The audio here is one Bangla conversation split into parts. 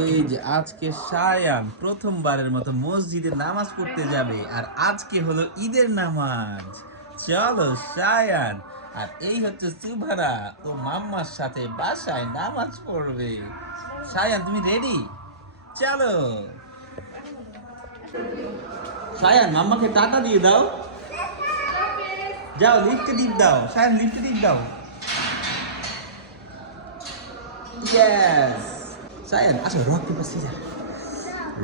এই যে আজকে সায়ান প্রথমবারের মতো মসজিদে নামাজ পড়তে যাবে, আর আজকে হলো ঈদের নামাজ। চলো সায়ান। আর এই হচ্ছে সুভারা, ও মাম্মার সাথে বাসায় নামাজ পড়বে। সায়ান তুমি রেডি? চলো সায়ান, মাম্মাকে টাকা দিয়ে দাও। যাও লিফটে টিপ দাও, সায়ান লিফটে টিপ দাও। ইয়েস সায়ান, আসো rock paper scissor.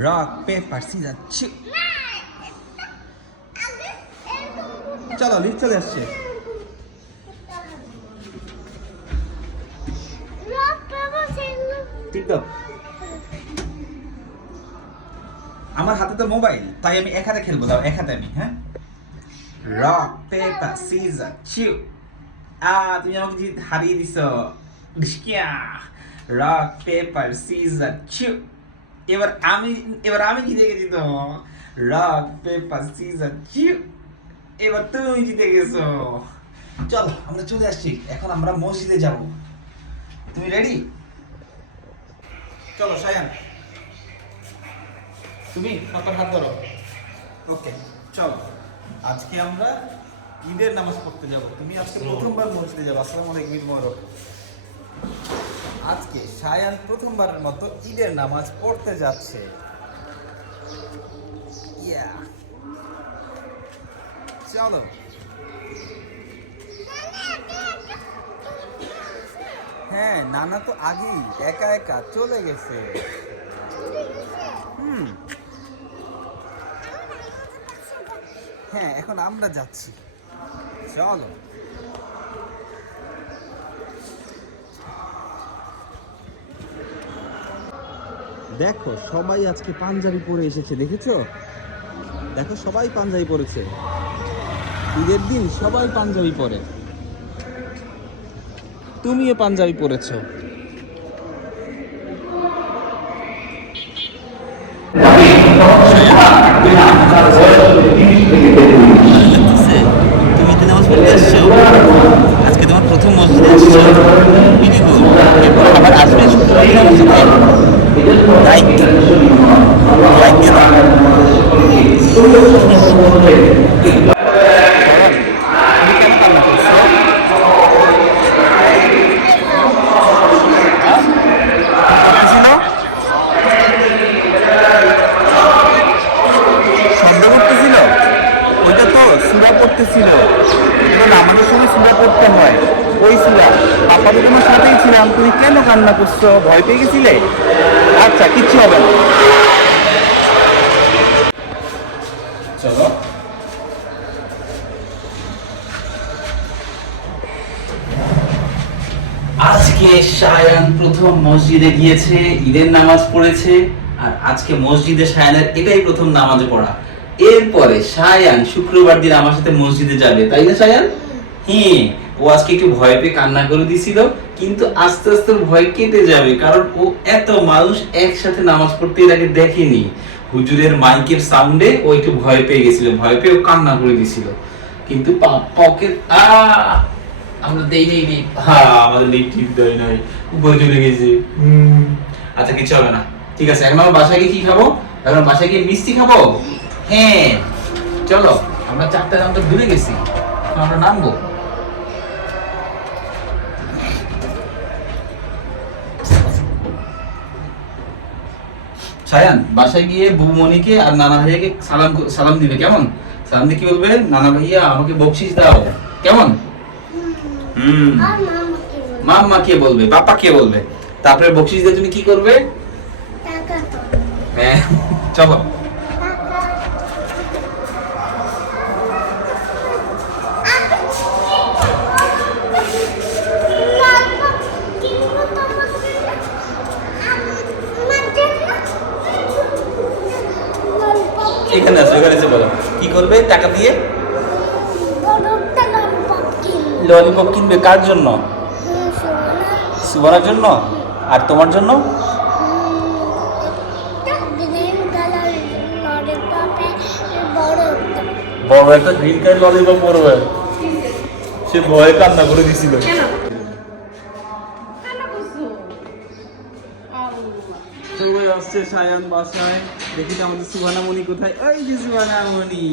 Rock paper scissor চলো লিফট চলে আসছে। টিপ দাও। আমার হাতে তো মোবাইল, তাই আমি এক হাতে খেলবো। দাও এক হাতে আমি। হ্যাঁ, রক পেপার সিজার চিউ। তুমি আমাকে হারিয়ে দিছো। রক পেপার সিজার চিউ। এবার আমি জিতে গেছি তো। রক পেপার সিজার চিউ। এবার তুমি জিতে গেছো। চলো আমরা চলে আসছি, এখন আমরা মসজিদে যাব। তুমি রেডি? চলো সায়ান, তুমি আপনার হাত ধরো। ওকে চলো, আজকে আমরা ঈদের নামাজ পড়তে যাব। তুমি আজকে প্রথমবার মসজিদে যাবো। আসসালামু আলাইকুম, ঈদ মোবারক। আজকে সায়ান প্রথমবারের মতো ঈদের নামাজ পড়তে যাচ্ছে। ইয়া চলো। হ্যাঁ, নানা তো আগেই একা একা চলে গেছে। হ্যাঁ, এখন আমরা যাচ্ছি। চলো। দেখো সবাই আজকে পাঞ্জাবি পরে এসেছে, দেখেছো? দেখো সবাই পাঞ্জাবি পরেছে। ঈদের দিন সবাই পাঞ্জাবি পরে। তুমিও পাঞ্জাবি পরেছো। তুমি তো নামাজ পড়তে আসছো, আজকে তোমার প্রথম মসজিদে আসছো। এরপর আবার আসবে মসজিদে। লাইক লাইক দিয়ে দাও। শব্দ করতেছিল, ওইটা তো সূরা পড়তেছিল। আমাদের সময় সূরা পড়তে হয়, ওই সূরা। আপাতত তোমার সাথেই ছিলাম, তুমি কেন কান্না করছো? ভয় পেয়ে গেছিলে? আচ্ছা, কিচ্ছু হবে না। চলো। আজকে সায়ান প্রথম মসজিদে গিয়েছে, ঈদের নামাজ পড়েছে। আর আজকে মসজিদে সায়ানের এটাই প্রথম নামাজে পড়া। এরপরে সায়ান শুক্রবার দিন আমার সাথে মসজিদে যাবে, তাই না সায়ান? হ্যাঁ, ও আজকে একটু ভয় পেয়ে কান্না করে দিছিল, কিন্তু আস্তে আস্তে ভয় কেটে যাবে, কারণ ও এত মানুষ একসাথে নামাজ পড়তে এর আগে দেখেনি। হুজুরের মাইকের সাউন্ডে ও একটু ভয় পেয়ে গেছিল, ভয় পেয়ে ও কান্না করে দিছিল। কিন্তু পকেট আমরা দেই নেই। হ্যাঁ, আমাদের নেই, ঠিক দেয় নাই, উপরে চলে গেছে। আচ্ছা, কিছু হবে না, ঠিক আছে। এখন আমরা বাসায় গিয়ে কি খাবো? এখন বাসায় গিয়ে মিষ্টি খাবো। হ্যাঁ চলো, আমরা 4টা নামটা ভুলে গেছি, আমরা নামবো। সায়ান বাসায় গিয়ে বুমনিকে আর নানা ভাইয়াকে সালাম দিবে, কেমন? সালাম দিয়ে কি বলবে? নানা ভাইয়া আমাকে বকশিস দাও, কেমন? মাম্মা কে বলবে, পাপা কে বলবে। তারপরে বকশিস দিয়ে তুমি কি করবে? হ্যাঁ চলো। এখানে আসো, এখানে এসে বলো কি করবে টাকা দিয়ে? ললিপপ কিনবে। কার জন্য? সুবহানার জন্য। আর তোমার জন্য? বড় একটা গ্রিন কালার ললিপপ পড়বে। সে ভয়ে কান্না করে দিছিল। সবাই আসছে সায়ান বাসায়। দেখি তো আমাদের সুবানামণি কোথায়? ওই যে সুবানামণি।